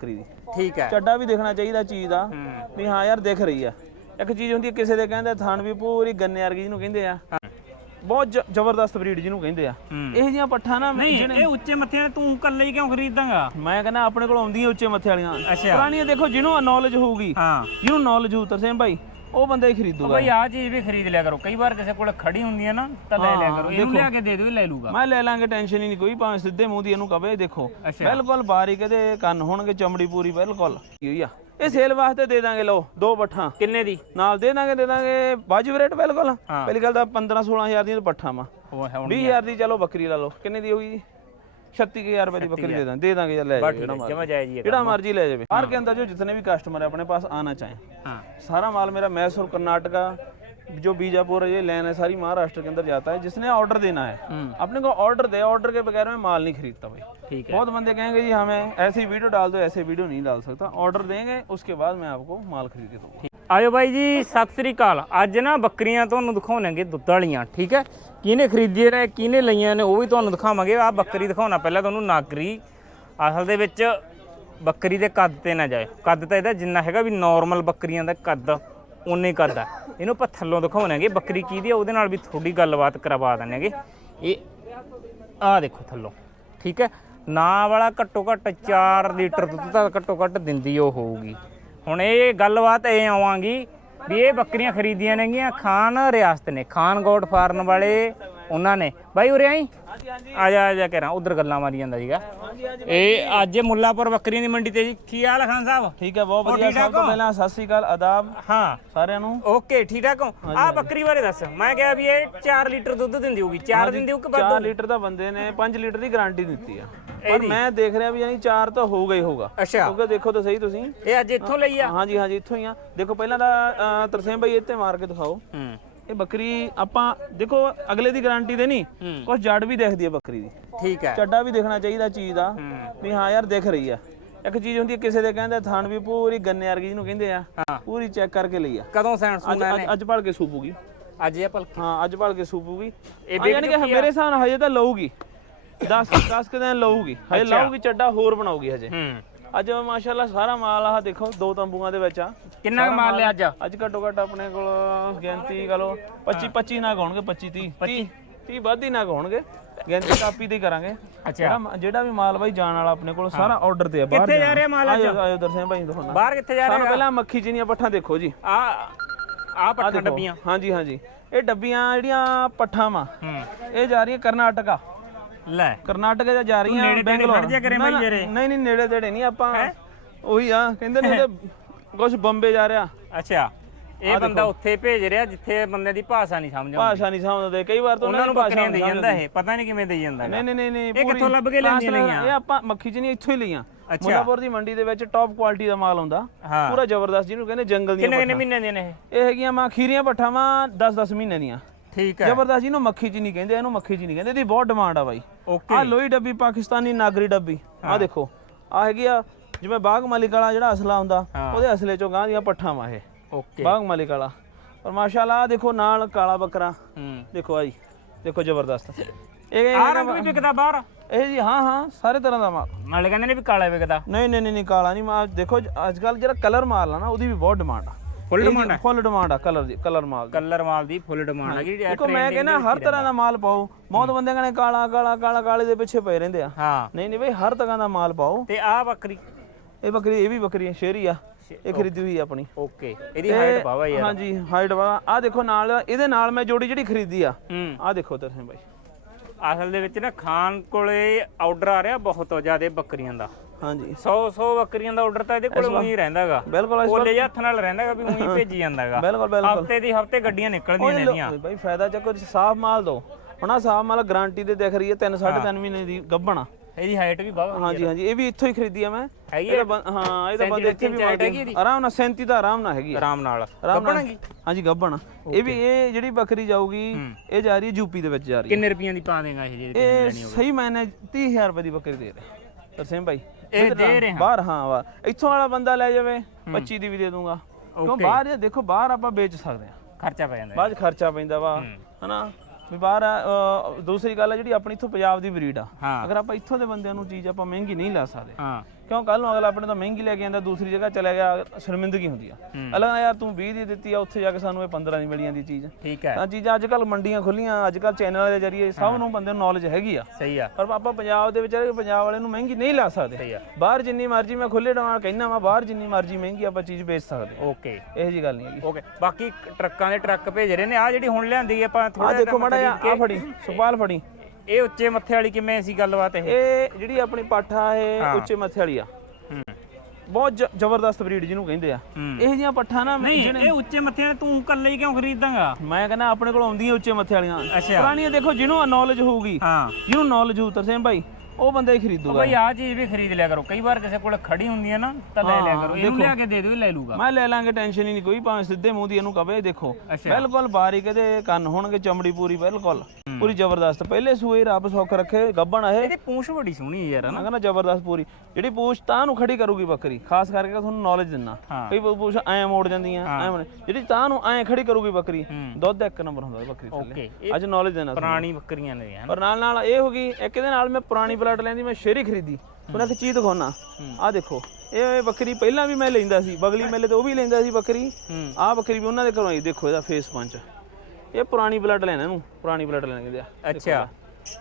ਬੱਕਰੀ ਦੀ। ਠੀਕ ਹੈ। ਚੱਡਾ ਵੀ ਦੇਖਣਾ ਚਾਹੀਦਾ ਚੀਜ਼ ਦਾ। ਵੀ ਹਾਂ ਯਾਰ ਦਿਖ ਰਹੀ ਆ। ਇੱਕ ਚੀਜ਼ ਹੁੰਦੀ ਹੈ ਕਿਸੇ ਦੇ ਕਹਿੰਦੇ ਥਣ ਵੀ ਪੂਰੀ ਗੰਨੇ ਵਰਗੀ ਜਿਹਨੂੰ ਕਹਿੰਦੇ ਆ। ਬਹੁਤ ਜ਼ਬਰਦਸਤ ਬਰੀਡ ਜਿਹਨੂੰ ਕਹਿੰਦੇ ਆ। ਇਹ ਜੀਆਂ ਪੱਠਾ ਨਾ ਨਹੀਂ ਇਹ ਉੱਚੇ ਮੱਥੇ ਵਾਲੇ ਤੂੰ ਇਕੱਲੇ ਹੀ ਕਿਉਂ ਖਰੀਦਾਂਗਾ ਮੈਂ ਕਹਿੰਦਾ ਆਪਣੇ ਕੋਲ ਆਉਂਦੀਆਂ ਉੱਚੇ ਮੱਥੇ ਵਾਲੀਆਂ। ਪੁਰਾਣੀਆਂ ਦੇਖੋ ਜਿਹਨੂੰ ਨੌਲੇਜ ਹੋਊਗੀ। ਹਾਂ। ਜਿਹਨੂੰ ਨੌਲੇਜ ਹੋਊ ਤਰਸੇਮ ਭਾਈ। ਉਹ ਬੰਦਾ ਹੀ ਖਰੀਦੂਗਾ। ਬਈ ਆ ਚੀਜ਼ ਵੀ ਖਰੀਦ ਲਿਆ ਕਰੋ। ਕਈ ਵਾਰ ਕਿਸੇ ਕੋਲ ਖੜੀ ਹੁੰਦੀ ਹੈ ਨਾ ਤਾਂ ਲੈ ਲਿਆ ਕਰੋ। ਇਹਨੂੰ ਲਿਆ ਕੇ ਦੇ ਦਿਓ ਇਹ ਲੈ ਲੂਗਾ। ਮੈਂ ਲੈ ਲਾਂਗੇ ਟੈਨਸ਼ਨ ਹੀ ਨਹੀਂ ਕੋਈ ਭਾਵੇਂ ਸਿੱਧੇ ਮੂੰਹ ਦੀ ਇਹਨੂੰ ਕਵੇ ਦੇਖੋ। ਬਿਲਕੁਲ ਬਾਰੀਕ ਇਹਦੇ ਕੰਨ ਹੋਣਗੇ ਚਮੜੀ ਪੂਰੀ ਬਿਲਕੁਲ। ਹੋਈ ਆ ਇਹ ਸੇਲ ਵਾਸਤੇ ਦੇ ਦਾਂਗੇ ਲਓ ਦੋ ਪੱਠਾਂ। ਕਿੰਨੇ ਦੀ? ਨਾਲ ਦੇ ਦਾਂਗੇ ਦੇ ਦਾਂਗੇ ਬਾਜੂ ਰੇਟ ਬਿਲਕੁਲ। ਪਹਿਲੀ ਗੱਲ ਤਾਂ 15 16000 ਦੀਆਂ ਪੱਠਾਂ ਵਾ। ਉਹ ਹੈ ਹੁਣ 20000 ਦੀ ਚਲੋ ਬੱਕਰੀ ਲਾ ਲਓ। ਕਿੰਨੇ ਦੀ ਹੋਗੀ ਜੀ? 36000 रुपए ਦੀ ਬੱਕਰੀ ਦੇ ਦਾਂ ਦੇ ਦਾਂਗੇ ਜਾਂ ਲੈ ਜਾਓ ਜਿਹੜਾ ਮਰਜ਼ੀ ਜਮਾ ਜਾਏ ਜੀ ਜਿਹੜਾ ਮਰਜ਼ੀ ਲੈ ਜਾਵੇ बाहर के अंदर जो जितने भी कस्टमर है अपने पास आना चाहें ਹਾਂ सारा माल मेरा मैसूर कर्नाटका जो बीजापुर है ये लैन है सारी महाराष्ट्र के अंदर जाता है जिसने ऑर्डर देना है अपने को ऑर्डर दे ऑर्डर के बगैर मैं माल नहीं खरीदता भाई ठीक है बहुत बंदे कहेंगे जी हमें ऐसी वीडियो डाल दो ऐसे वीडियो नहीं डाल सकता ऑर्डर देंगे उसके बाद मैं आपको माल खरीद के दूंगा ਆਇਓ ਬਾਈ ਜੀ ਸਤਿ ਸ੍ਰੀ ਅਕਾਲ ਅੱਜ ਨਾ ਬੱਕਰੀਆਂ ਤੁਹਾਨੂੰ ਦਿਖਾਉਣਾਂਗੇ ਦੁੱਧ ਵਾਲੀਆਂ ਠੀਕ ਹੈ ਕਿਹਨੇ ਖਰੀਦੀਆਂ ਨੇ, ਕਿਹਨੇ ਲਈਆਂ ਨੇ, ਉਹ ਵੀ ਤੁਹਾਨੂੰ ਦਿਖਾਵਾਂਗੇ। ਆਹ ਬੱਕਰੀ ਦਿਖਾਉਣਾ ਪਹਿਲਾਂ ਤੁਹਾਨੂੰ ਨਾਕਰੀ ਅਸਲ ਦੇ ਵਿੱਚ ਬੱਕਰੀ ਦੇ ਕੱਦ ਤੇ ਨਾ ਜਾਏ। ਕੱਦ ਤਾਂ ਇਹਦਾ ਜਿੰਨਾ ਹੈਗਾ ਵੀ ਨਾਰਮਲ ਬੱਕਰੀਆਂ ਦਾ ਕੱਦ ਉਨੇ ਹੀ ਕੱਦ ਆ। ਇਹਨੂੰ ਆਪਾਂ ਥੱਲੋਂ ਦਿਖਾਉਣਾਂਗੇ ਬੱਕਰੀ ਕੀ ਆ, ਉਹਦੇ ਨਾਲ ਵੀ ਥੋੜੀ ਗੱਲਬਾਤ ਕਰਵਾ ਦਿੰਦੇ ਇਹ ਆਹ ਦੇਖੋ ਥੱਲੋਂ, ਠੀਕ ਹੈ? ਨਾ ਵਾਲਾ ਘੱਟੋ ਘੱਟ 4 ਲੀਟਰ ਦੁੱਧ ਤਾਂ ਘੱਟੋ ਘੱਟ ਦਿੰਦੀ ਉਹ ਹੋਊਗੀ। ਹੁਣ ਇਹ ਗੱਲਬਾਤ ਇਹ ਆਵਾਂਗੀ ਵੀ ਇਹ ਬੱਕਰੀਆਂ ਖਰੀਦੀਆਂ ਨੇਗੀਆਂ ਖਾਨ ਰਿਆਸਤ ਨੇ ਖਾਨ ਗੋਟ ਫਾਰਨ ਵਾਲੇ ਉਹਨਾਂ ਨੇ। ਬਾਈ ਉਰੇ ਆਈ? ਆ ਜਾ ਆ ਜਾ ਕਹਿ ਉਧਰ ਗੱਲਾਂ ਮਾਰੀ ਜਾਂਦਾ ਸੀਗਾ। ਇਹ ਅੱਜ ਮੁੱਲਾਪੁਰ ਬੱਕਰੀਆਂ ਦੀ ਮੰਡੀ ਤੇ ਜੀ। ਕੀ ਹਾਲ ਖਾਨ ਸਾਹਿਬ? ਠੀਕ ਹੈ ਬਹੁਤ ਵਧੀਆ। ਸਭ ਤੋਂ ਪਹਿਲਾਂ ਸਤਿ ਸ੍ਰੀ ਅਕਾਲ ਆਦਾਬ ਹਾਂ। ਸਾਰਿਆਂ ਨੂੰ। ਓਕੇ ਠੀਕ ਠਾਕ ਹੋ? ਆ ਬੱਕਰੀ ਬਾਰੇ ਦੱਸ। ਮੈਂ ਕਿਹਾ ਵੀ ਇਹ 4 ਲੀਟਰ ਦੁੱਧ ਦਿੰਦੀ ਹੋਊਗੀ। 4 ਦਿੰਦੀ ਹੋਊ ਕਿ ਵੱਧ 4 ਲੀਟਰ ਦਾ ਬੰਦੇ ਨੇ 5 ਲੀਟਰ ਦੀ ਗਾਰੰਟੀ ਦਿੱਤੀ ਆ। ਪਰ ਮੈਂ ਦੇਖ ਰਿਹਾ ਵੀ ਯਾਨੀ 4 ਤਾਂ ਹੋ ਹੀ ਹੋਊਗਾ। ਕਿਉਂਕਿ ਦੇਖੋ ਤਾਂ ਸਹੀ ਤੁਸੀਂ। ਇਹ ਅੱਜ ਇੱਥੋਂ ਲਈ ਆ? ਹਾਂਜੀ ਹਾਂਜੀ ਇੱਥੋਂ ਹੀ ਆ। ਦੇਖੋ ਪਹਿਲਾਂ ਤਾਂ ਤਰਸੇਮ ਭਾਈ ਇੱਥੇ ਮਾਰ ਕੇ ਦਿਖਾਓ। ਇਹ ਬੱਕਰੀ ਆਪਾਂ ਦੇਖੋ ਅਗਲੇ ਦੀ ਗਾਰੰਟੀ ਦੇ ਨਹੀਂ ਹੂੰ। ਕੁਝ ਜੜ ਵੀ ਦੇਖਦੀ ਆ ਬੱਕਰੀ ਦੀ। ਠੀਕ ਹੈ। ਚੱਡਾ ਵੀ ਦੇਖਣਾ ਚਾਹੀਦਾ ਚੀਜ਼ ਦਾ ਹੂੰ। ਵੀ ਹਾਂ ਯਾਰ ਦਿਖ ਰਹੀ ਆ। ਇੱਕ ਚੀਜ਼ ਹੁੰਦੀ ਹੈ ਕਿਸੇ ਦੇ ਕਹਿੰਦੇ ਥਣ ਵੀ ਪੂਰੀ ਗੰਨੇ ਵਰਗੀ ਜਿਹਨੂੰ ਕਹਿੰਦੇ ਆ ਹਾਂ। ਪੂਰੀ ਚੈੱਕ ਕਰਕੇ ਲਈ ਆ। ਕਦੋਂ ਅੱਜ ਸੁਣਾ ਅੱਜ- ਅੱਜ ਭੜ ਕੇ ਸੂਪੂਗੀ। ਅੱਜ ਇਹ ਭਲ ਹਾਂ ਅੱਜ ਭੜ ਕੇ ਸੂਪੂਗੀ। ਇਹ ਯਾਨੀ ਕਿ ਮੇਰੇ ਹਿਸਾਬ ਨਾਲ ਹਜੇ ਤਾਂ ਲਊਗੀ। 10 10 ਕਿ ਦਿਨ ਲਊਗੀ। ਹਜੇ ਲਾਊਗੀ ਚੱਡਾ ਹੋਰ ਬਣਾਉਗੀ ਹਜੇ। ਹੂੰ। ਅੱਜ ਮਾਸ਼ਾਅੱਲਾ ਸਾਰਾ ਮਾਲ ਆਹ ਦੇਖੋ ਦੋ ਤੰਬੂਆਂ ਦੇ ਵਿੱਚ ਆ। ਕਿੰਨਾ ਕੁ ਮਾਲ ਲਿਆ ਅੱਜ? ਅੱਜ ਘੱਟੋ ਘੱਟ ਆਪਣੇ ਕੋਲ ਗਿਣਤੀ ਕਹ ਲੋ 25 25 ਨਾਗ ਹੋਣਗੇ 25 30 30 30 ਵੱਧ ਹੀ ਨਾਗ ਹੋਣਗੇ। ਗਿਣਤੀ ਕਾਪੀ ਤੇ ਕਰਾਂਗੇ। ਅੱਛਾ। ਜਿਹੜਾ ਵੀ ਮਾਲ ਬਾਈ ਜਾਣ ਵਾਲਾ ਆਪਣੇ ਕੋਲ ਸਾਰਾ ਆਰਡਰ ਤੇ ਆ ਬਾਹਰ ਕਿੱਥੇ ਜਾ ਰਿਹਾ ਮਾਲ ਅੱਜ? ਆਇਓ ਦਰਸ਼ਨ ਭਾਈ ਨੂੰ ਦਿਖਾਉਣਾ। ਬਾਹਰ ਕਿੱਥੇ ਜਾ ਸਾਨੂੰ ਰਿਹਾ ਪਹਿਲਾਂ ਮੱਖੀ ਜਿਹੀਆਂ ਪੱਠਾਂ ਦੇਖੋ ਜੀ। ਆ ਆ ਪੱਠਾ ਡੱਬੀਆਂ। ਹਾਂਜੀ ਹਾਂਜੀ। ਇਹ ਡੱਬੀਆਂ ਜਿਹੜੀਆਂ ਪੱਠਾਂ ਵਾ ਇਹ ਜਾ ਰਹੀਆਂ ਕਰਨਾਟਕਾ। ਲੈ। ਕਰਨਾਟਕ ਜਾਂ ਜਾ ਰਹੀਆਂ ਨੇੜੇ ਤੇੜੇ ਬੈਂਗਲੌਰ। ਜਿਆ ਕਰੇ ਨਾ, ਨਾ। ਨਹੀਂ ਨਹੀਂ ਨੇੜੇ ਤੇੜੇ ਨਹੀਂ ਆਪਾਂ ਉਹੀ ਆ ਕਹਿੰਦੇ ਨੇ ਕੁਝ ਬੰਬੇ ਜਾ ਰਿਹਾ। ਅੱਛਾ ਇਹ ਬੰਦਾ ਉੱਥੇ ਭੇਜ ਰਿਹਾ ਜਿੱਥੇ ਬੰਦੇ ਦੀ ਭਾਸ਼ਾ ਨਹੀਂ ਸਮਝ ਆਉਂਦੀ। ਭਾਸ਼ਾ ਨਹੀਂ ਸਮਝਦੇ ਕਈ ਵਾਰ ਤਾਂ ਉਹਨਾਂ ਨੂੰ ਦੀ ਭਾਸ਼ਾ ਬੱਕਰੀਆਂ ਨਹੀਂ ਜਾਂਦਾ ਇਹ ਪਤਾ ਨਹੀਂ ਕਿਵੇਂ ਦੇਈ ਜਾਂਦਾ ਨਹੀਂ ਨਹੀਂ ਨਹੀਂ ਨਹੀਂ ਇਹ ਕਿੱਥੋਂ ਲੱਭ ਕੇ ਲਿਆਂਦੀਆਂ ਲਈਆਂ? ਇਹ ਆਪਾਂ ਮੱਖੀ ਚ ਨਹੀਂ ਇੱਥੋਂ ਹੀ ਲਈਆਂ। ਅੱਛਾ। ਮੁੱਲਾਪੁਰ ਦੀ ਮੰਡੀ ਦੇ ਵਿੱਚ ਟੌਪ ਕੁਆਲਿਟੀ ਦਾ ਮਾਲ ਆਉਂਦਾ। ਹਾਂ। ਪੂਰਾ ਜ਼ਬਰਦਸਤ ਜਿਹਨੂੰ ਕਹਿੰਦੇ ਜੰਗਲ ਦੀਆਂ ਕਿੰਨੇ ਕਿੰਨੇ ਮਹੀਨੇ ਦੀਆਂ ਨੇ ਇਹ? ਇਹ ਹੈਗੀਆਂ ਮਾਂ ਖੀਰੀਆਂ ਪੱਠਾਵਾਂ 10-10 ਮਹੀਨੇ ਦੀਆਂ। ਠੀਕ ਹੈ। ਜ਼ਬਰਦਸਤ ਜਿਹਨੂੰ ਮੱਖੀ ਚ ਨਹੀਂ ਕਹਿੰਦੇ ਇਹਨੂੰ ਮੱਖੀ ਚ ਨਹੀਂ ਕਹਿੰਦੇ। ਇਹਦੀ ਬਹੁਤ ਡਿਮਾਂਡ ਆ ਬਾਈ। ਓਕੇ ਆ ਲੋਈ ਡੱਬੀ ਪਾਕਿਸਤਾਨੀ ਨਾਗਰੀ ਡੱਬੀ। ਆ ਦੇਖੋ ਆ ਹੈਗੀ ਆ ਜਿਵੇਂ ਬਾਗ ਮਾਲਿਕ ਵਾਲਾ ਜਿਹੜਾ ਅਸਲਾ ਹੁੰਦਾ। ਉਹਦੇ ਅਸਲੇ ਚੋਂ ਗਾਂ ਦੀਆਂ ਪੱਠਾਵਾਂ ਇਹ। ਓਕੇ ਬਾਗ ਮਾਲਿਕ ਵਾਲਾ। ਪਰ ਮਾਸ਼ਾਅੱਲਾ ਦੇਖੋ ਨਾਲ ਕਾਲਾ ਬੱਕਰਾ। ਹੂੰ। ਦੇਖੋ ਆਈ ਦੇਖੋ ਜ਼ਬਰਦਸਤ। ਇਹ ਆ ਰੰਗ ਵੀ ਵਿਕਦਾ ਬਾਹਰ? ਇਹ ਜੀ ਹਾਂ ਹਾਂ ਸਾਰੇ ਤਰ੍ਹਾਂ ਦਾ ਮਾਲ। ਨਾਲੇ ਕਹਿੰਦੇ ਨੇ ਵੀ ਕਾਲਾ ਵਿਕਦਾ। ਨਹੀਂ ਨਹੀਂ ਨਹੀਂ ਕਾਲਾ ਨਹੀਂ ਮਾਲ ਦੇਖੋ ਅੱਜ ਕੱਲ ਜਿਹੜਾ ਕਲਰ ਮਾਲ ਆ ਨਾ ਉਹਦੀ ਵੀ ਬਹੁਤ ਡਿਮਾਂਡ ਆ। ਫੁੱਲ ਡਿਮਾਂਡ ਹੈ। ਫੁੱਲ ਡਿਮਾਂਡ ਆ ਕਲਰ ਦੀ ਕਲਰ ਮਾਲ ਦੀ। ਕਲਰ ਮਾਲ ਦੀ ਫੁੱਲ ਡਿਮਾਂਡ ਹੈਗੀ ਜਿਹੜੀ ਦੇਖੋ ਮੈਂ ਕਹਿੰਦਾ ਹਰ ਤਰ੍ਹਾਂ ਦਾ ਮਾਲ ਪਾਓ। ਬਹੁਤ ਬੰਦੇ ਕਹਿੰਦੇ ਕਾਲਾ ਕਾਲਾ ਕਾਲਾ ਕਾਲੇ ਦੇ ਪਿੱਛੇ ਪਏ ਰਹਿੰਦੇ ਆ। ਹਾਂ। ਨਹੀਂ ਨਹੀਂ ਬਈ ਹਰ ਤਰ੍ਹਾਂ ਦਾ ਮਾਲ ਪਾਓ। ਤੇ ਆ ਬੱਕਰੀ। ਇਹ ਬੱਕਰੀ ਇਹ ਵੀ ਬੱਕਰੀ ਹੈ ਸ਼ੇਰੀ ਆ। ਇਹ ਖਰੀਦੀ ਹੋਈ ਆਪਣੀ। ਓਕੇ। ਇਹਦੀ ਹਾਈਟ ਪਾਵਾ ਯਾਰ। ਹਾਂਜੀ ਹਾਈਟ ਵਾ ਆ ਦੇਖੋ ਨਾਲ ਇਹਦੇ ਨਾਲ ਮੈਂ ਜੋੜੀ ਜਿਹੜੀ ਖਰੀਦੀ ਆ। ਆ ਦੇਖੋ ਤਰਸੇ ਬਾਈ। ਅਸਲ ਦੇ ਵਿੱਚ ਨਾ ਖਾਨ ਕੋਲੇ ਆਰਡਰ ਆ ਰਿਹਾ ਬਹੁਤ ਜ਼ਿਆਦਾ ਬੱਕਰੀਆਂ ਦਾ। ਹਾਂਜੀ। 100 100 ਬੱਕਰੀਆਂ ਦਾ ਆਰਡਰ ਤਾਂ ਇਹਦੇ ਕੋਲ ਉਹੀ ਰਹਿੰਦਾਗਾ। ਬਿਲਕੁਲ ਕੋਲੇ ਹੱਥ ਨਾਲ ਰਹਿੰਦਾਗਾ ਵੀ ਉਹੀ ਭੇਜੀ ਜਾਂਦਾਗਾ। ਬਿਲਕੁਲ ਬਿਲਕੁਲ। ਹਫ਼ਤੇ ਦੀ ਹਫ਼ਤੇ ਗੱਡੀਆਂ ਨਿਕਲਦੀਆਂ ਨੇ ਇਹਦੀਆਂ ਬਾਈ ਫਾਇਦਾ ਚੱਕੋ ਸਾਫ਼ ਮਾਲ ਦੋ ਹੁਣ ਆ ਸਾਫ਼ ਮਾਲ ਗਾਰੰਟੀ ਤੇ ਦਿਖ ਰਹੀ ਹੈ 3 3.5 ਮਹੀਨੇ ਦੀ ਗੱਭਣਾ ਇਹਦੀ ਹਾਈਟ ਵੀ ਬਹੁਤ ਹਾਂਜੀ ਹਾਂਜੀ ਇਹ ਵੀ ਇੱਥੋਂ ਹੀ ਖਰੀਦੀ ਆ ਮੈਂ। ਹੈਗੀ ਇਹਦਾ ਹਾਂ ਇਹਦਾ ਬੰਦ ਇੱਥੇ ਵੀ ਇਹਦੀ? ਆਰਾਮ ਨਾਲ 37 ਦਾ ਆਰਾਮ ਨਾਲ ਹੈਗੀ ਆਰਾਮ ਨਾਲ। ਗੱਬਣਗੀ ਹਾਂਜੀ ਗੱਭਣ। ਇਹ ਵੀ ਇਹ ਜਿਹੜੀ ਬੱਕਰੀ ਜਾਊਗੀ ਇਹ ਜਾ ਰਹੀ ਹੈ ਯੂਪੀ ਦੇ ਵਿੱਚ ਜਾ ਰਹੀ ਹੈ। ਕਿੰਨੇ ਰੁਪਈਆਂ ਦੀ ਪਾ ਦੇਗਾ ਇਹ ਜੇ ਇਹ ਸਹੀ ਮੈਨੇ 30000 ਰੁਪਏ ਦੀ ਬੱਕਰੀ ਦੇ ਰਹੇ ਤਰਸੇਮ ਭਾਈ। ਇਹ ਦੇ ਰਹੇ। ਹਾਂ ਬਾਹਰ ਹਾਂ ਬਾਹਰ ਇੱਥੋਂ ਵਾਲਾ ਬੰਦਾ ਲੈ ਜਾਵੇ 25 ਦੀ ਵੀ ਦੇ ਦੂੰਗਾ। ਕਿਉਂ ਬਾਹਰ ਇਹ ਦੇਖੋ ਬਾਹਰ ਆਪਾਂ ਵੇਚ ਸਕਦੇ ਆ ਖਰਚਾ ਪੈ ਜਾਂਦਾ। ਬਾਅਦ ਖਰਚਾ ਪੈਂਦਾ ਵਾ ਹਨਾ? ਵੀ ਬਾਹਰ ਦੂਸਰੀ ਗੱਲ ਹੈ ਜਿਹੜੀ ਆਪਣੀ ਇੱਥੋਂ ਪੰਜਾਬ ਦੀ ਬਰੀਡ ਆ। ਹਾਂ। ਅਗਰ ਆਪਾਂ ਇੱਥੋਂ ਦੇ ਬੰਦਿਆਂ ਨੂੰ ਚੀਜ਼ ਆਪਾਂ ਮਹਿੰਗੀ ਨਹੀਂ ਲਾ ਸਕਦੇ। ਹਾਂ। ਕਿਉਂ ਕੱਲ ਨੂੰ ਅਗਲਾ ਆਪਣੇ ਤੋਂ ਮਹਿੰਗੀ ਲੈ ਕੇ ਆਂਦਾ ਦੂਸਰੀ ਜਗ੍ਹਾ ਚਲਾ ਗਿਆ ਸ਼ਰਮਿੰਦਗੀ ਹੁੰਦੀ ਆ। ਅਲਗਾ ਯਾਰ ਤੂੰ 20 ਦੀ ਦਿੱਤੀ ਆ ਉੱਥੇ ਜਾ ਕੇ ਸਾਨੂੰ ਇਹ 15 ਦੀ ਮਿਲ ਜਾਂਦੀ ਚੀਜ਼। ਠੀਕ ਹੈ। ਤਾਂ ਚੀਜ਼ਾਂ ਅੱਜ ਕੱਲ ਮੰਡੀਆਂ ਖੁੱਲੀਆਂ ਅੱਜ ਕੱਲ ਚੈਨਲਾਂ ਦੇ ਜ਼ਰੀਏ ਸਭ ਨੂੰ ਬੰਦੇ ਨੂੰ ਨੌਲੇਜ ਹੈਗੀ ਆ। ਸਹੀ ਆ। ਪਰ ਆਪਾਂ ਪੰਜਾਬ ਦੇ ਵਿੱਚ ਪੰਜਾਬ ਵਾਲੇ ਨੂੰ ਮਹਿੰਗੀ ਨਹੀਂ ਲਾ ਸਕਦੇ। ਸਹੀ ਆ। ਬਾਹਰ ਜਿੰਨੀ ਮਰਜ਼ੀ ਮੈਂ ਖੁੱਲੇ ਡਾਵਾਂ ਕਹਿਣਾ ਵਾ ਬਾਹਰ ਜਿੰਨੀ ਮਰਜ਼ੀ ਮਹਿੰਗੀ ਆਪਾਂ ਚੀਜ਼ ਵੇਚ ਸਕਦੇ ਓਕੇ। ਇਹੋ ਜੀ ਗੱਲ ਨਹੀਂ ਹੈਗੀ। ਓਕੇ ਬਾਕੀ ਟਰੱਕਾਂ ਦੇ ਟਰੱਕ ਭੇਜ ਰਹੇ ਨੇ। ਆ ਜਿਹੜੀ ਹੁਣ ਲਿਆਂਦੀ ਆਪਾਂ ਆ ਥੋੜਾ ਦੇਖੋ ਮੜਾ ਆ ਫੜੀ ਸੁਪਾਲ ਫੜੀ। ਇਹ ਉੱਚੇ ਮੱਥੇ ਵਾਲੀ ਕਿਵੇਂ ਸੀ ਗੱਲਬਾਤ ਇਹ? ਇਹ ਜਿਹੜੀ ਆਪਣੀ ਪਾਠਾ ਇਹ ਉੱਚੇ ਮੱਥੇ ਵਾਲੀ ਆ। ਬਹੁਤ ਜ- ਜ਼ਬਰਦਸਤ ਬਰੀਡ ਜਿਹਨੂੰ ਕਹਿੰਦੇ ਆ। ਇਹ ਜੀਆਂ ਪੱਠਾਂ ਨਾ ਨਹੀਂ ਇਹ ਉੱਚੇ ਮੱਥੇ ਵਾਲੇ ਤੂੰ ਇਕੱਲੇ ਹੀ ਕਿਉਂ ਖਰੀਦਾਂਗਾ ਮੈਂ ਕਹਿੰਦਾ ਆਪਣੇ ਕੋਲ ਆਉਂਦੀਆਂ ਉੱਚੇ ਮੱਥੇ ਵਾਲੀਆਂ। ਅੱਛਾ। ਪੁਰਾਣੀਆਂ ਦੇਖੋ ਜਿਹਨੂੰ ਨੌਲੇਜ ਹੋਊਗੀ। ਹਾਂ। ਜਿਹਨੂੰ ਨੌਲੇਜ ਹੋਊ ਤਰਸੇਮ ਭਾਈ। ਉਹ ਬੰਦਾ ਹੀ ਖਰੀਦੂਗਾ। ਬਈ ਆ ਚੀਜ਼ ਵੀ ਖਰੀਦ ਲਿਆ ਕਰੋ। ਕਈ ਵਾਰ ਕਿਸੇ ਕੋਲ ਖੜੀ ਹੁੰਦੀ ਹੈ ਨਾ ਤਾਂ ਲੈ ਲਿਆ ਕਰੋ। ਇਹਨੂੰ ਲਿਆ ਕੇ ਦੇ ਦਿਓ ਲੈ ਲੂਗਾ। ਮੈਂ ਲੈ ਲਾਂਗੇ ਟੈਨਸ਼ਨ ਹੀ ਨਹੀਂ ਕੋਈ। ਭਾਵੇਂ ਸਿੱਧੇ ਮੂੰਹ ਦੀ ਇਹਨੂੰ ਕਵੇ ਦੇਖੋ। ਬਿਲਕੁਲ ਬਾਰੀਕ ਇਹਦੇ ਕੰਨ ਹੋਣਗੇ ਚਮੜੀ ਪੂਰੀ ਬਿਲਕੁਲ। ਪੂਰੀ ਜ਼ਬਰਦਸਤ। ਪਹਿਲੇ ਸੂਏ ਰੱਬ ਸੁੱਖ ਰੱਖੇ ਗੱਬਣ ਇਹ ਇਹਦੀ ਪੂੰਛ ਬੜੀ ਸੋਹਣੀ ਯਾਰ ਮੈਂ ਕਹਿੰਦਾ ਜ਼ਬਰਦਸਤ ਪੂਰੀ। ਜਿਹੜੀ ਪੂਛ ਤਾਂ ਨੂੰ ਖੜੀ ਕਰੂਗੀ ਬੱਕਰੀ ਖਾਸ ਕਰਕੇ ਤੁਹਾਨੂੰ ਨੌਲੇਜ ਦਿੰਨਾ। ਕਈ ਪੂਛ ਐ ਮੋੜ ਜਾਂਦੀਆਂ ਐ ਜਿਹੜੀ ਤਾਂ ਨੂੰ ਐ ਖੜੀ ਕਰੂਗੀ ਬੱਕਰੀ। ਦੁੱਧ ਇੱਕ ਨੰਬਰ ਹੁੰਦਾ ਬੱਕਰੀ ਥੱਲੇ। ਅੱਜ ਨੌਲੇਜ ਦੇਣਾ। ਪੁਰਾਣੀ ਬੱਕਰੀਆਂ ਨੇ ਪਰ ਨਾਲ ਨਾਲ ਇਹ ਹੋ ਗਈ ਇੱਕ ਇਹਦੇ ਨਾਲ ਮੈਂ ਪੁਰਾਣੀ ਬਲੱਡ ਲੈਂਦੀ ਮੈਂ ਸ਼ੇਰੀ ਖਰੀਦੀ। ਉਹਨਾਂ ਇੱਕ ਚੀਜ਼ ਦਿਖਾਉਣਾ। ਆਹ ਦੇਖੋ ਇਹ ਬੱਕਰੀ ਪਹਿਲਾਂ ਵੀ ਮੈਂ ਲੈਂਦਾ ਸੀ ਬਗਲੀ ਮੇਲੇ ਤੇ ਉਹ ਵੀ ਲੈਂਦਾ ਸੀ ਬੱਕਰੀ। ਆਹ ਬੱਕਰੀ ਵੀ ਉਹਨਾਂ ਦੇ ਘਰੋਂ ਆਈ ਦੇਖੋ ਇਹਦਾ ਫੇਸ ਪੰਚ ਇਹ ਪੁਰਾਣੀ ਬਲੱਡ ਲੈਣਾ ਇਹਨੂੰ ਪੁਰਾਣੀ ਬਲੱਡ ਲੈਣਾ ਕਹਿੰਦੇ ਆ। ਅੱਛਾ।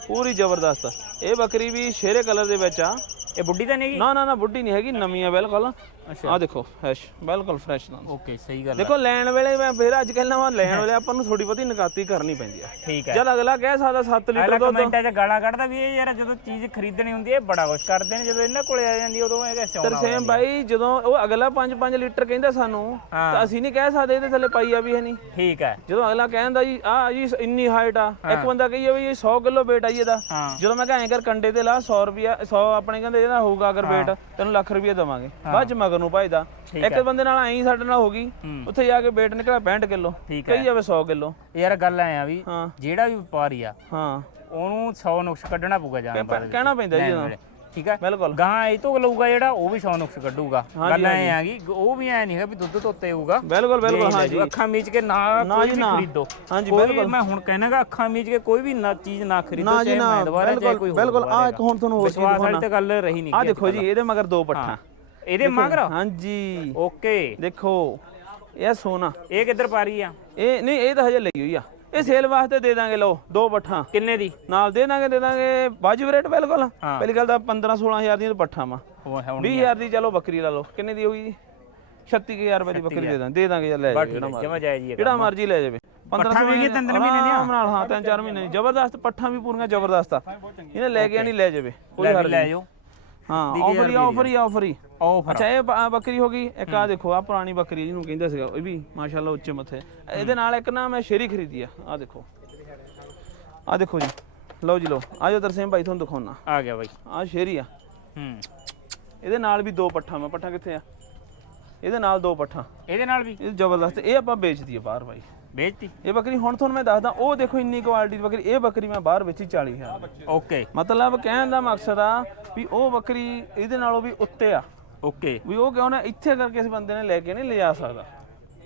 ਪੂਰੀ ਜ਼ਬਰਦਸਤ ਇਹ ਬੱਕਰੀ ਵੀ ਸ਼ੇਰੇ ਕਲਰ ਦੇ ਵਿੱਚ ਆ। ਇਹ ਬੁੱਢੀ ਤਾਂ ਨਹੀਂ ਨਾ ਨਾ ਨਾ ਬੁੱਢੀ ਨਹੀਂ ਹੈਗੀ ਨਵੀਂ ਆ ਬਿਲਕੁਲ। ਆਹ ਦੇਖੋ ਫਰੈਸ਼ ਬਿਲਕੁਲ ਫਰੈਸ਼ ਨਾ ਓਕੇ ਸਹੀ ਗੱਲ ਹੈ ਦੇਖੋ ਲੈਣ ਵੇਲੇ ਮੈਂ ਫਿਰ ਅੱਜ ਕੱਲ੍ਹ ਨਵਾਂ ਲੈਣ ਵੇਲੇ ਆਪਾਂ ਨੂੰ ਥੋੜੀ ਬਹੁਤੀ ਨਕਾਤੀ ਕਰਨੀ ਪੈਂਦੀ ਆ। ਠੀਕ ਹੈ ਜਦ ਅਗਲਾ ਕਹਿ ਸਕਦਾ 7 ਲੀਟਰ ਦੁੱਧ। ਕਮੈਂਟਾਂ 'ਚ ਗਾਲਾਂ ਕੱਢਦਾ ਵੀ ਇਹ ਯਾਰ ਜਦੋਂ ਚੀਜ਼ ਖਰੀਦਣੀ ਹੁੰਦੀ ਹੈ ਬੜਾ ਕੁਛ ਕਰਦੇ ਨੇ ਜਦੋਂ ਇਹਨਾਂ ਕੋਲੇ ਆ ਜਾਂਦੀ ਉਦੋਂ ਇਹ ਕਿਵੇਂ ਤਰਸੇਮ ਭਾਈ ਜਦੋਂ ਉਹ ਅਗਲਾ 5-5 ਲੀਟਰ ਕਹਿੰਦਾ ਸਾਨੂੰ। ਤਾਂ ਅਸੀਂ ਨਹੀਂ ਕਹਿ ਸਕਦੇ ਇਹਦੇ ਥੱਲੇ ਪਾਈ ਆ ਵੀ ਹੈ ਨਹੀਂ। ਠੀਕ ਹੈ ਜਦੋਂ ਅਗਲਾ ਕਹਿੰਦਾ ਜੀ ਆ ਜੀ ਇੰਨੀ ਹਾਈਟ ਆ ਇੱਕ ਬੰਦਾ ਕਹੀਏ ਵੀ ਇਹ 100 ਕਿਲੋ weight ਆ ਜੀ ਇਹਦਾ। ਜਦੋਂ ਮੈਂ ਕਹਾਂ ਕਰ ਕੰਡੇ ਤੇ ਲਾ 100 ਰੁਪਿਆ 100 ਆਪਣੇ ਕਹਿੰਦੇ ਇਹਦਾ ਹੋਊਗਾ ਅਗਰ weight ਤੈਨੂੰ ਲੱਖ ਰੁਪਏ ਦਵਾਂਗੇ। ਬਾਅਦ ਚ ਮਗਰ ਨੂੰ ਭਾਈਦਾ ਇੱਕ ਬੰਦੇ ਨਾਲ ਐਂ ਸਾਡੇ ਨਾਲ ਹੋ ਗਈ। ਉੱਥੇ ਜਾ ਕੇ weight ਨਿਕਲਿਆ 65 ਕਿਲੋ ਕਹੀ ਜਾਵੇ 100 ਕਿਲੋ। ਯਾਰ ਗੱਲ ਐ ਆ ਵੀ ਜਿਹੜਾ ਵੀ ਵਪਾਰੀ ਆ ਹਾਂ। ਉਹਨੂੰ 100 ਨੁਕਸ ਕੱਢਣਾ ਪਊਗਾ ਜਾਣ ਵਿੱਚ। ਕਹਿਣਾ ਪੈਂਦਾ ਜੀ ਵੇਲੇ। ਠੀਕ ਹੈ? ਬਿਲਕੁਲ। ਗਾਂ ਇਹ ਤੋਂ ਲਊਗਾ ਜਿਹੜਾ ਉਹ ਵੀ 100 ਨੁਕਸ ਕੱਢੂਗਾ। ਗੱਲ ਐ ਆਗੀ ਉਹ ਵੀ ਐ ਨਹੀਂ ਹੈ ਵੀ ਦੁੱਧ ਧੋਤੇ ਹੋਊਗਾ। ਬਿਲਕੁਲ ਬਿਲਕੁਲ ਹਾਂ ਜੀ ਅੱਖਾਂ ਮੀਚ ਕੇ ਨਾ ਕੋਈ ਵੀ ਖਰੀਦੋ। ਹਾਂਜੀ ਵੀ ਮੈਂ ਹੁਣ ਕਹਿਣਾਗਾ ਅੱਖਾਂ ਮੀਚ ਕੇ ਕੋਈ ਵੀ ਨਾ ਚੀਜ਼ ਨਾ ਖਰੀਦੋ ਚਾਹੇ ਮੈਂ ਦੁਬਾਰਾ ਚਾਹੇ ਕੋਈ ਬਿਲਕੁਲ। ਬਿਲਕੁਲ ਆ ਇੱਕ ਹੁਣ ਤੁਹਾਨੂੰ ਹੋਰ ਚੀਜ਼ ਵਿਸ਼ਵਾਸ ਵਾਲੀ ਦਿਖਾਉਣਾ। ਤਾਂ ਗੱਲ ਰਹੀ ਨਹੀਂ ਆ ਦੇਖੋ ਜੀ ਇਹਦੇ ਮਗਰ ਦੋ ਪੱਠਾਂ। ਇਹਦੇ ਮਗਰ? ਹਾਂਜੀ। ਓਕੇ। ਦੇਖੋ ਇਹ ਸੋਨਾ। ਇਹ ਕਿੱਧਰ ਪਾ ਰਹੀ ਆ? ਇਹ ਨਹੀਂ ਇਹ ਤਾਂ ਹਜੇ ਲਈ ਹੋਈ ਆ। ਇਹ ਸੇਲ ਵਾਸਤੇ ਦੇ ਦਾਂਗੇ ਲਓ ਦੋ ਪੱਠਾਂ। ਕਿੰਨੇ ਦੀ? ਨਾਲ ਦੇ ਦਾਂਗੇ ਦੇ ਦਾਂਗੇ ਵਾਜਬ ਰੇਟ ਬਿਲਕੁਲ। ਪਹਿਲੀ ਗੱਲ ਤਾਂ 15 16000 ਦੀਆਂ ਪੱਠਾਂ ਵਾ। ਉਹ ਹੈ ਹੁਣ 20000 ਦੀ ਚਲੋ ਬੱਕਰੀ ਲਾ ਲਓ। ਕਿੰਨੇ ਦੀ ਹੋਈ ਜੀ? 36000 ਰੁਪਏ ਦੀ ਬੱਕਰੀ ਦੇ ਦਾਂ ਦੇ ਦਾਂਗੇ ਜਾਂ ਲੈ ਜਾਓ ਜਿਹੜਾ ਮਰਜ਼ੀ। ਲੈ ਜਾਵੇ। 15 ਪੱਠਾਂ ਵੀ ਤਿੰਨ ਤਿੰਨ ਮਹੀਨੇ ਦੀਆਂ ਨਾਲ ਹਾਂ ਤਿੰਨ ਚਾਰ ਮਹੀਨੇ। ਦੀ ਜ਼ਬਰਦਸਤ ਪੱਠਾਂ ਵੀ ਪੂਰੀਆਂ ਜ਼ਬਰਦਸਤ ਆ। ਇਹਨੇ ਲੈ ਕੇ ਨਹੀਂ ਲੈ ਜਾਵੇ। ਕੋਈ ਲੈ ਵੀ ਲੈ ਜਾਓ। ਹਾਂ ਆਫਰ ਹੀ ਆਫਰ ਹੀ ਆਫਰ ਹੀ। ਆਫਰ ਅੱਛਾ ਇਹ ਬੱਕਰੀ ਹੋ ਗਈ ਇੱਕ ਆ ਦੇਖੋ ਆ ਪੁਰਾਣੀ ਬੱਕਰੀ ਜਿਹਨੂੰ ਕਹਿੰਦਾ ਸੀਗਾ ਇਹ ਵੀ ਮਾਸ਼ਾਅੱਲਾ ਉੱਚੇ ਮੱਥੇ। ਇਹਦੇ ਨਾਲ ਇੱਕ ਨਾ ਮੈਂ ਸ਼ੇਰੀ ਖਰੀਦੀ ਆ ਆ ਦੇਖੋ। ਆ ਦੇਖੋ ਜੀ ਲਓ ਜੀ ਲਓ। ਆ ਜਾਓ ਤਰਸੇਮ ਭਾਈ ਤੁਹਾਨੂੰ ਦਿਖਾਉਣਾ ਆ ਗਿਆ ਬਾਈ। ਆ ਸ਼ੇਰੀ ਆ। ਹੂੰ। ਇਹਦੇ ਨਾਲ ਵੀ ਦੋ ਪੱਠਾਂ ਮੈਂ ਪੱਠਾਂ ਕਿੱਥੇ ਆ? ਇਹਦੇ ਨਾਲ ਦੋ ਪੱਠਾਂ। ਇਹਦੇ ਨਾਲ ਵੀ? ਇਹ ਜ਼ਬਰਦਸਤ ਇਹ ਆਪਾਂ ਵੇਚਦੀ ਆ ਬਾਹਰ ਭਾਈ ਵੇਚਤੀ ਇਹ ਬੱਕਰੀ ਹੁਣ ਤੁਹਾਨੂੰ ਮੈਂ ਦੱਸਦਾ ਉਹ ਦੇਖੋ ਇੰਨੀ ਕੁਆਲਿਟੀ ਦੀ ਬੱਕਰੀ ਇਹ ਬੱਕਰੀ ਮੈਂ ਬਾਹਰ ਵੇਚੀ 40000 ਓਕੇ। ਮਤਲਬ ਕਹਿਣ ਦਾ ਮਕਸਦ ਆ ਵੀ ਉਹ ਬੱਕਰੀ ਇਹਦੇ ਨਾਲੋਂ ਵੀ ਉੱਤੇ ਆ। ਓਕੇ। ਵੀ ਉਹ ਕਿਉਂ ਨਾ ਇੱਥੇ ਕਰਕੇ ਇਸ ਬੰਦੇ ਨੇ ਲੈ ਕੇ ਨਹੀਂ ਲਿਜਾ ਸਕਦਾ।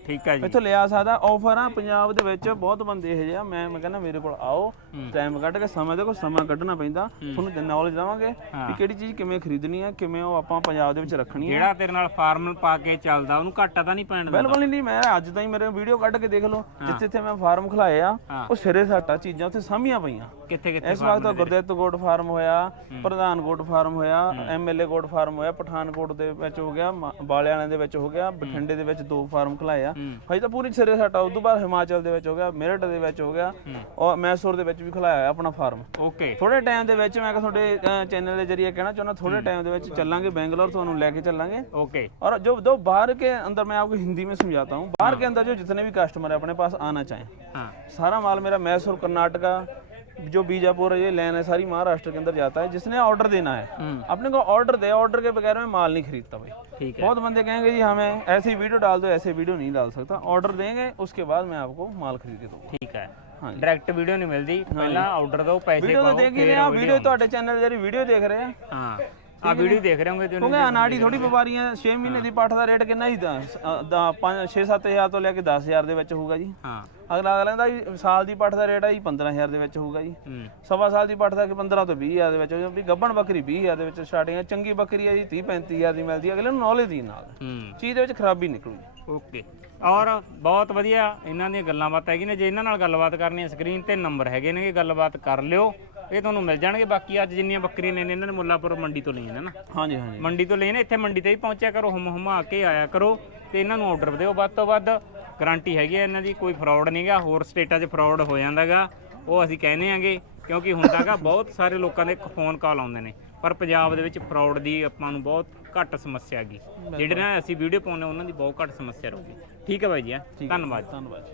ਠੀਕ ਹੈ ਜੀ। ਇੱਥੋਂ ਲਿਆ ਸਕਦਾ ਆਫਰ ਆ ਪੰਜਾਬ ਦੇ ਵਿੱਚ ਬਹੁਤ ਬੰਦੇ ਇਹੋ ਜਿਹੇ ਆ। ਮੈਂ ਮੈਂ ਕਹਿੰਦਾ ਮੇਰੇ ਕੋਲ ਆਓ ਟਾਈਮ ਕੱਢ ਕੇ ਸਮਾਂ ਦੇ ਕੋਲ ਸਮਾਂ ਕੱਢਣਾ ਪੈਂਦਾ। ਤੁਹਾਨੂੰ ਨੌਲੇਜ ਦੇਵਾਂਗੇ ਵੀ ਕਿਹੜੀ ਚੀਜ਼ ਕਿਵੇਂ ਖਰੀਦਣੀ ਆ ਕਿਵੇਂ ਉਹ ਆਪਾਂ ਪੰਜਾਬ ਦੇ ਵਿੱਚ ਰੱਖਣੀ ਆ। ਜਿਹੜਾ ਤੇਰੇ ਨਾਲ ਫਾਰਮਲ ਪਾ ਕੇ ਚੱਲਦਾ ਉਹਨੂੰ ਘਾਟਾ ਤਾਂ ਨਹੀਂ ਪੈਣ ਦਿੰਦਾ। ਬਿਲਕੁਲ ਨਹੀਂ ਮੈਂ ਅੱਜ ਤਾਈਂ ਮੇਰੇ ਵੀਡੀਓ ਕੱਢ ਕੇ ਦੇਖ ਲਓ ਜਿੱਥੇ ਜਿੱਥੇ ਮੈਂ ਫਾਰਮ ਖਲਾਏ ਆ। ਉਹ ਸਿਰੇ ਸਾਟਾ ਚੀਜ਼ਾਂ ਉੱਥੇ ਸਾਂਭੀਆਂ ਪਈਆਂ। ਕਿੱਥੇ ਕਿੱਥੇ ਇਸ ਵਕਤ ਗੁਰਦੇਵ ਗੋਟ ਫਾਰਮ ਹੋਇਆ ਪ੍ਰਧਾਨ ਗੋਟ ਫਾਰਮ ਹੋਇਆ ਐਮਐਲਏ ਗੋਟ ਫਾਰਮ ਹੋਇਆ ਪਠਾਨਕੋਟ ਦੇ ਵਿੱਚ ਹੋ ਗਿਆ ਬਾਲਿਆਣਾ ਦੇ ਵਿੱਚ ਹੋ ਗਿਆ ਬਠਿੰਡੇ ਦੇ ਵਿੱਚ ਦੋ ਫਾਰਮ ਖਲਾਏ ਆ। ਹੋਇਆ ਹਜੇ ਤਾਂ ਪੂਰੀ ਸਿਰੇ ਸੱਟ ਆ ਬਾਅਦ ਹਿਮਾਚਲ ਦੇ ਵਿੱਚ ਹੋ ਗਿਆ ਮੇਰਠ ਦੇ ਵਿੱਚ ਹੋ ਗਿਆ ਔਰ ਮੈਸੂਰ ਦੇ ਵਿੱਚ ਵੀ ਖਲਾਇਆ ਆਪਣਾ ਫਾਰਮ ਓਕੇ ਥੋੜੇ ਟਾਈਮ ਦੇ ਵਿੱਚ ਮੈਂ ਤੁਹਾਡੇ ਚੈਨਲ ਦੇ ਜਰੀਏ ਕਹਿਣਾ ਚਾਹੁੰਦਾ ਥੋੜੇ ਟਾਈਮ ਦੇ ਵਿੱਚ ਚੱਲਾਂਗੇ ਬੈਂਗਲੌਰ ਤੁਹਾਨੂੰ ਲੈ ਕੇ ਚੱਲਾਂਗੇ। ਓਕੇ ਔਰ जो जो बाहर के अंदर ਮੈਂ आपको हिंदी में समझाता हूँ बाहर के अंदर जो जितने भी कस्टमर है अपने पास आना चाहें सारा माल मेरा मैसूर कर्नाटका जो बीजापुर है ये लैन है सारी महाराष्ट्र के अंदर जाता है जिसने ऑर्डर देना है अपने को ऑर्डर दे ऑर्डर के बगैर मैं माल नहीं खरीदता भाई ठीक है बहुत बंदे कहेंगे जी हमें ऐसी वीडियो डाल दो ऐसे वीडियो नहीं डाल सकता ऑर्डर देंगे उसके बाद मैं आपको माल खरीद के दूंगा ਠੀਕ ਹੈ ਹਾਂਜੀ। ਡਾਇਰੈਕਟ ਵੀਡੀਓ ਨਹੀਂ ਮਿਲਦੀ ਪਹਿਲਾਂ ਆਰਡਰ ਦਿਓ ਪੈਸੇ वीडियो तो ਪਾਓ देख ही रहे हैं आप वीडियो ਤੁਹਾਡੇ चैनल जरी वीडियो देख रहे हैं ਹਾਂ ਆ ਵੀਡੀਓ ਦੇਖ ਰਹੇ ਹੋਗੇ ਕਿਉਂਕਿ ਅਨਾੜੀ ਥੋੜੀ ਵਪਾਰੀਆਂ 6 ਮਹੀਨੇ ਦੀ ਪੱਠ ਦਾ ਰੇਟ ਕਿੰਨਾ ਹੀ ਦਾ 5 6-7000 ਤੋਂ ਲੈ ਕੇ 10000 ਦੇ ਵਿੱਚ ਹੋਊਗਾ ਜੀ। ਹਾਂ। ਅਗਲਾ ਅਗਲਾ ਦਾ ਸਾਲ ਦੀ ਪੱਠ ਦਾ ਰੇਟ ਆ ਜੀ 15000 ਦੇ ਵਿੱਚ ਹੋਊਗਾ ਜੀ। ਸਵਾ ਸਾਲ ਦੀ ਪੱਠ ਦਾ ਕਿ 15 ਤੋਂ 20000 ਦੇ ਵਿੱਚ ਹੋ ਵੀ ਗੱਬਣ ਬੱਕਰੀ 20000 ਦੇ ਵਿੱਚ ਸਟਾਰਟਿੰਗ ਹੈ ਚੰਗੀ ਬੱਕਰੀ ਹੈ ਜੀ 30 35000 ਦੀ ਮਿਲਦੀ ਅਗਲੇ ਨੂੰ ਨੌਲੇਜ ਦੀ ਨਾਲ। ਚੀਜ਼ ਦੇ ਵਿੱਚ ਖਰਾਬੀ ਨਿਕਲੂਗੀ। ਓਕੇ। ਔਰ ਬਹੁਤ ਵਧੀਆ ਇਹਨਾਂ ਦੀਆਂ ਗੱਲਾਂ ਬਾਤਾਂ ਹੈਗੀਆਂ ਨੇ। ਜੇ ਇਹਨਾਂ ਨਾਲ ਗੱਲਬਾਤ ਕਰਨੀ ਹੈ ਸਕਰੀਨ ਤੇ ਨੰਬਰ ਹੈਗੇ ਨੇ ਗੱਲਬਾਤ ਕਰ ਲਿਓ। ਇਹ ਤੁਹਾਨੂੰ ਮਿਲ ਜਾਣਗੇ ਬਾਕੀ ਅੱਜ ਜਿੰਨੀਆਂ ਬੱਕਰੀਆਂ ਨੇ ਇਹਨਾਂ ਨੇ ਮੁੱਲਾਪੁਰ ਮੰਡੀ ਤੋਂ ਲਈਆਂ ਨੇ ਨਾ। ਹਾਂਜੀ ਹਾਂਜੀ। ਮੰਡੀ ਤੋਂ ਲਈਆਂ ਨੇ ਇੱਥੇ ਮੰਡੀ ਤੇ ਹੀ ਪਹੁੰਚਿਆ ਕਰੋ ਹਮ ਹਮਾ ਕੇ ਆਇਆ ਕਰੋ ਤੇ ਇਹਨਾਂ ਨੂੰ ਆਰਡਰ ਦਿਓ। ਵੱਧ ਤੋਂ ਵੱਧ ਗਾਰੰਟੀ ਹੈਗੀ ਹੈ ਇਹਨਾਂ ਦੀ ਕੋਈ ਫਰਾਡ ਨਹੀਂਗਾ ਹੋਰ ਸਟੇਟਾਂ 'ਚ ਫਰਾਡ ਹੋ ਜਾਂਦਾਗਾ ਉਹ ਅਸੀਂ ਕਹਿੰਦੇ ਆਂਗੇ ਕਿਉਂਕਿ ਹੁੰਦਾਗਾ ਬਹੁਤ ਸਾਰੇ ਲੋਕਾਂ ਦੇ ਫੋਨ ਕਾਲ ਆਉਂਦੇ ਨੇ ਪਰ ਪੰਜਾਬ ਦੇ ਵਿੱਚ ਫਰਾਡ ਦੀ ਆਪਾਂ ਨੂੰ ਬਹੁਤ ਘੱਟ ਸਮੱਸਿਆ ਹੈਗੀ। ਜਿਹੜੇ ਨਾਲ ਅਸੀਂ ਵੀਡੀਓ ਪਾਉਂਦੇ ਉਹਨਾਂ ਦੀ ਬਹੁਤ ਘੱਟ ਸਮੱਸਿਆ ਰਹੂਗੀ। ਠੀਕ ਹੈ ਬਾਈ ਜੀ? ਧੰਨਵਾਦ। ਧੰਨਵਾਦ